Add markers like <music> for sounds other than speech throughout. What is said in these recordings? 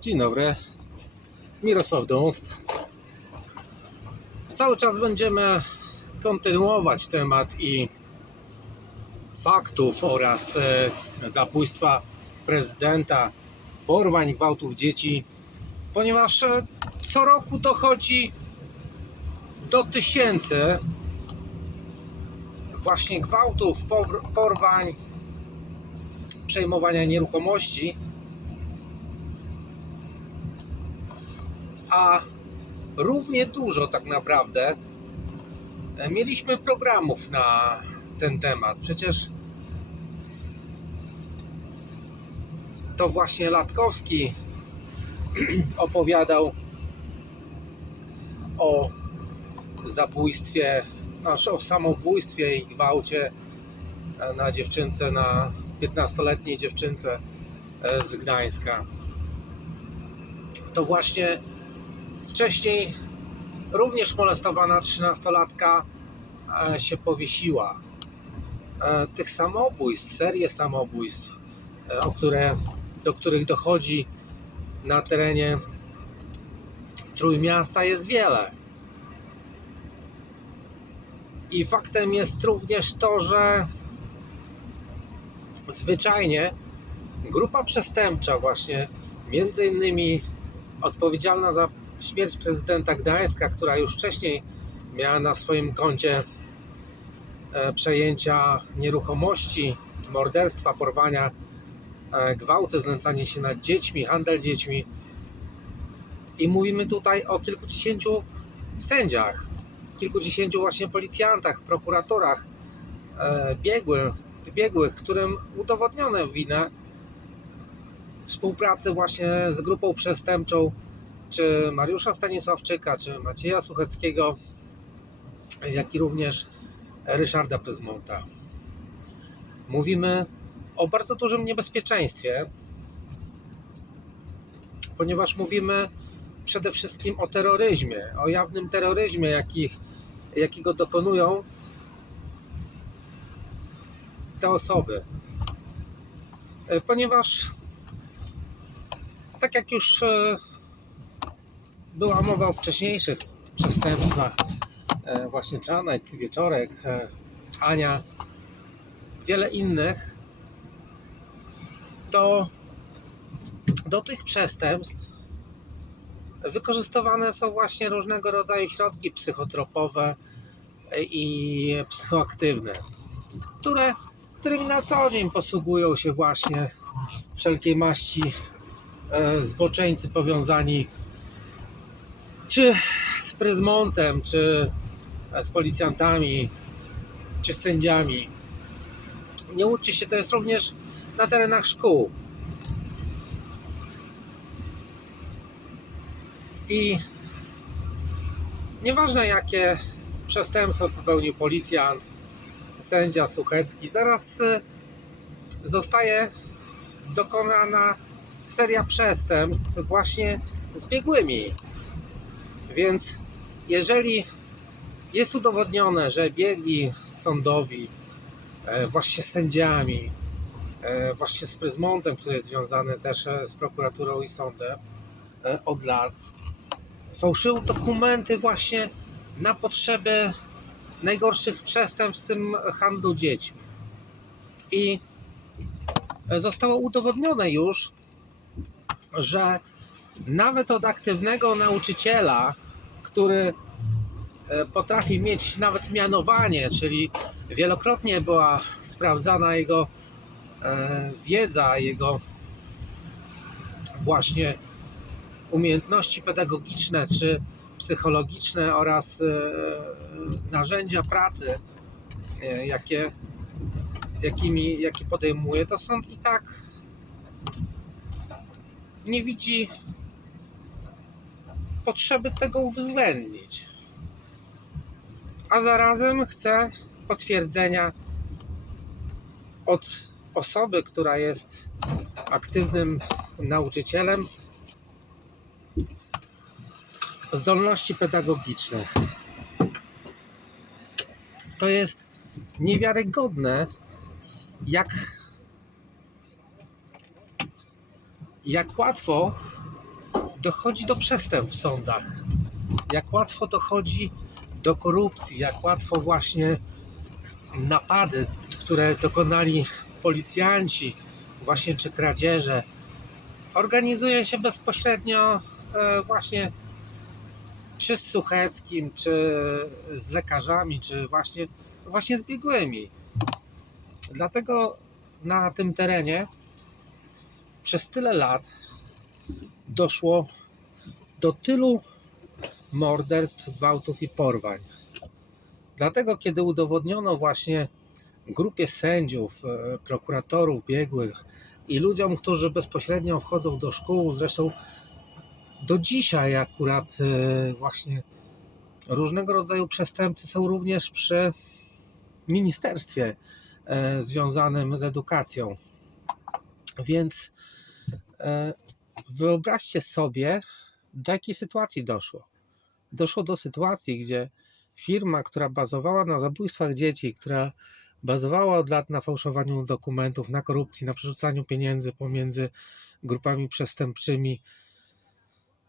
Dzień dobry. Mirosław Dąst. Cały czas będziemy kontynuować temat i faktów oraz e, zabójstwa prezydenta, porwań, gwałtów dzieci, ponieważ e, co roku dochodzi do tysięcy właśnie gwałtów, porwań, przejmowania nieruchomości. A równie dużo tak naprawdę e, mieliśmy programów na ten temat. Przecież to właśnie Latkowski <clears throat> opowiadał o zabójstwie, znaczy o samobójstwie i gwałcie e, na dziewczynce, na 15-letniej dziewczynce e, z Gdańska. To właśnie Wcześniej również molestowana 13-latka e, się powiesiła. E, Tych samobójstw, serię samobójstw, e, o które, do których dochodzi na terenie Trójmiasta jest wiele. I faktem jest również to, że zwyczajnie grupa przestępcza właśnie, między innymi odpowiedzialna za śmierć prezydenta Gdańska, która już wcześniej miała na swoim koncie e, przejęcia nieruchomości, morderstwa, porwania, e, gwałty, znęcanie się nad dziećmi, handel dziećmi. I mówimy tutaj o kilkudziesięciu sędziach, kilkudziesięciu właśnie policjantach, prokuratorach, e, biegłych, biegłych, którym udowodniono winę współpracy właśnie z grupą przestępczą czy Mariusza Stanisławczyka, czy Macieja Sucheckiego, jak i również Ryszarda Pryzmonta. Mówimy o bardzo dużym niebezpieczeństwie, ponieważ mówimy przede wszystkim o terroryzmie, o jawnym terroryzmie, jakich, jakiego dokonują te osoby. E, Ponieważ, tak jak już e, była mowa o wcześniejszych przestępstwach, e, właśnie Czanek, Wieczorek, e, Ania, wiele innych, to do tych przestępstw wykorzystywane są właśnie różnego rodzaju środki psychotropowe i psychoaktywne, które, którymi na co dzień posługują się właśnie wszelkiej maści e, zboczeńcy powiązani czy z Pryzmontem, czy z policjantami, czy z sędziami. Nie uczcie się, to jest również na terenach szkół. I nieważne jakie przestępstwo popełnił policjant, sędzia Suchecki, zaraz y, zostaje dokonana seria przestępstw właśnie z biegłymi. Więc jeżeli jest udowodnione, że biegli sądowi, e, właśnie sędziami, e, właśnie z Pryzmontem, który jest związany też e, z prokuraturą i sądem od lat, fałszył dokumenty właśnie na potrzeby najgorszych przestępstw, w tym handlu dziećmi. I zostało udowodnione już, że nawet od aktywnego nauczyciela, który e, potrafi mieć nawet mianowanie, czyli wielokrotnie była sprawdzana jego e, wiedza, jego właśnie umiejętności pedagogiczne czy psychologiczne oraz e, narzędzia pracy, jakie, jakimi, jakie podejmuje, to sąd i tak nie widzi potrzeby tego uwzględnić. A zarazem chce potwierdzenia od osoby, która jest aktywnym nauczycielem, zdolności pedagogicznych. To jest niewiarygodne, jak, jak łatwo dochodzi do przestępstw w sądach, jak łatwo dochodzi do korupcji, jak łatwo właśnie napady, które dokonali policjanci, właśnie czy kradzieże, organizuje się bezpośrednio e, właśnie czy z Sucheckim, czy z lekarzami, czy właśnie, właśnie z biegłymi. Dlatego na tym terenie przez tyle lat doszło do tylu morderstw, gwałtów i porwań. Dlatego, kiedy udowodniono właśnie grupie sędziów, e, prokuratorów, biegłych i ludziom, którzy bezpośrednio wchodzą do szkół, zresztą do dzisiaj akurat e, właśnie różnego rodzaju przestępcy są również przy ministerstwie e, związanym z edukacją. Więc wyobraźcie sobie, do jakiej sytuacji doszło. Doszło do sytuacji, gdzie firma, która bazowała na zabójstwach dzieci, która bazowała od lat na fałszowaniu dokumentów, na korupcji, na przerzucaniu pieniędzy pomiędzy grupami przestępczymi,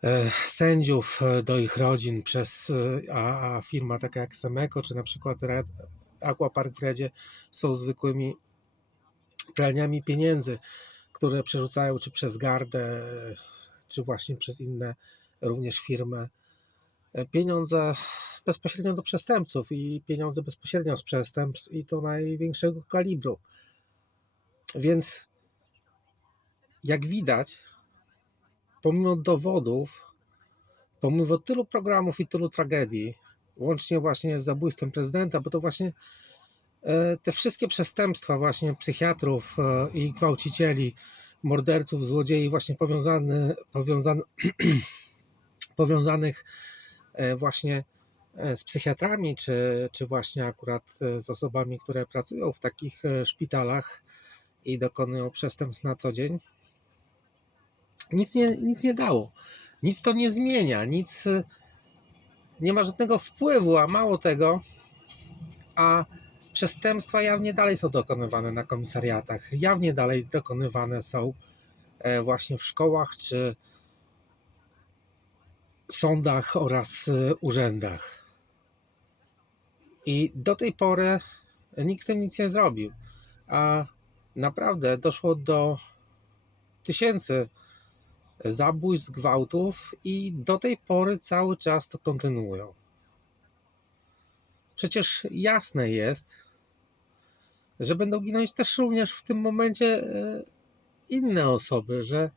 e, sędziów e, do ich rodzin przez e, a, a firma taka jak Semeko czy na przykład Aquapark w Redzie są zwykłymi pralniami pieniędzy, które przerzucają czy przez gardę, czy właśnie przez inne również firmy e, pieniądze bezpośrednio do przestępców i pieniądze bezpośrednio z przestępstw i to największego kalibru. Więc jak widać, pomimo dowodów, pomimo tylu programów i tylu tragedii, łącznie właśnie z zabójstwem prezydenta, bo to właśnie te wszystkie przestępstwa właśnie psychiatrów e, i gwałcicieli, morderców, złodziei właśnie powiązane, powiązane, <clears throat> powiązanych e, właśnie e, z psychiatrami, czy, czy właśnie akurat e, z osobami, które pracują w takich e, szpitalach i dokonują przestępstw na co dzień, nic nie, nic nie dało. Nic to nie zmienia, nic e, nie ma żadnego wpływu, a mało tego, a przestępstwa jawnie dalej są dokonywane na komisariatach, jawnie dalej dokonywane są e, właśnie w szkołach czy sądach oraz e, urzędach. I do tej pory nikt z tym nic nie zrobił, a naprawdę doszło do tysięcy zabójstw, gwałtów i do tej pory cały czas to kontynuują. Przecież jasne jest, że będą ginąć też również w tym momencie e, inne osoby, że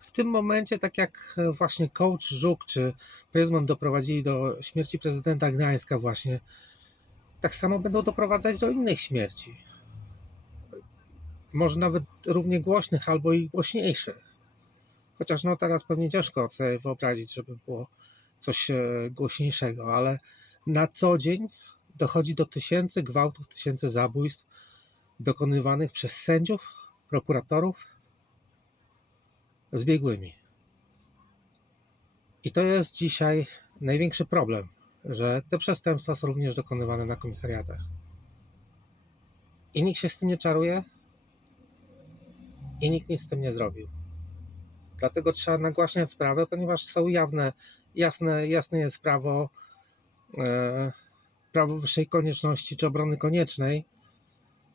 w tym momencie, tak jak właśnie coach Żuk czy Pryzmem doprowadzili do śmierci prezydenta Gdańska właśnie, tak samo będą doprowadzać do innych śmierci. Może nawet równie głośnych albo i głośniejszych. Chociaż no teraz pewnie ciężko sobie wyobrazić, żeby było coś e, głośniejszego, ale na co dzień dochodzi do tysięcy gwałtów, tysięcy zabójstw dokonywanych przez sędziów, prokuratorów z biegłymi. I to jest dzisiaj największy problem, że te przestępstwa są również dokonywane na komisariatach. I nikt się z tym nie czaruje, i nikt nic z tym nie zrobił. Dlatego trzeba nagłaśniać sprawę, ponieważ są jawne, jasne, jasne jest prawo, e, prawo wyższej konieczności czy obrony koniecznej.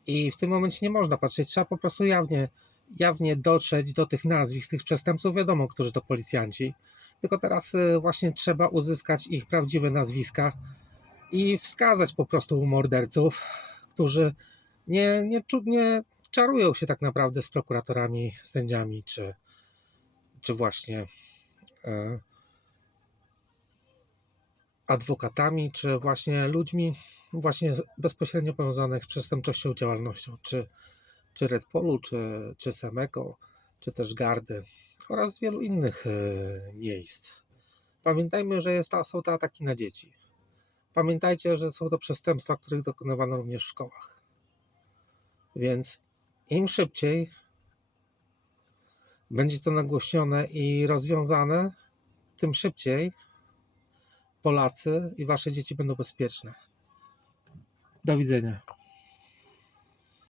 I w tym momencie nie można patrzeć, trzeba po prostu jawnie, jawnie dotrzeć do tych nazwisk, tych przestępców. Wiadomo, którzy to policjanci. Tylko teraz e, właśnie trzeba uzyskać ich prawdziwe nazwiska i wskazać po prostu morderców, którzy nie, nie, nie czarują się tak naprawdę z prokuratorami, sędziami czy, czy właśnie e, adwokatami, czy właśnie ludźmi właśnie bezpośrednio powiązanych z przestępczością działalnością, czy, czy Red Polu, czy, czy Semeko, czy też Gardy oraz wielu innych e, miejsc. Pamiętajmy, że jest są to ataki na dzieci. Pamiętajcie, że są to przestępstwa, których dokonywano również w szkołach. Więc im szybciej będzie to nagłośnione i rozwiązane, tym szybciej Polacy i wasze dzieci będą bezpieczne. Do widzenia.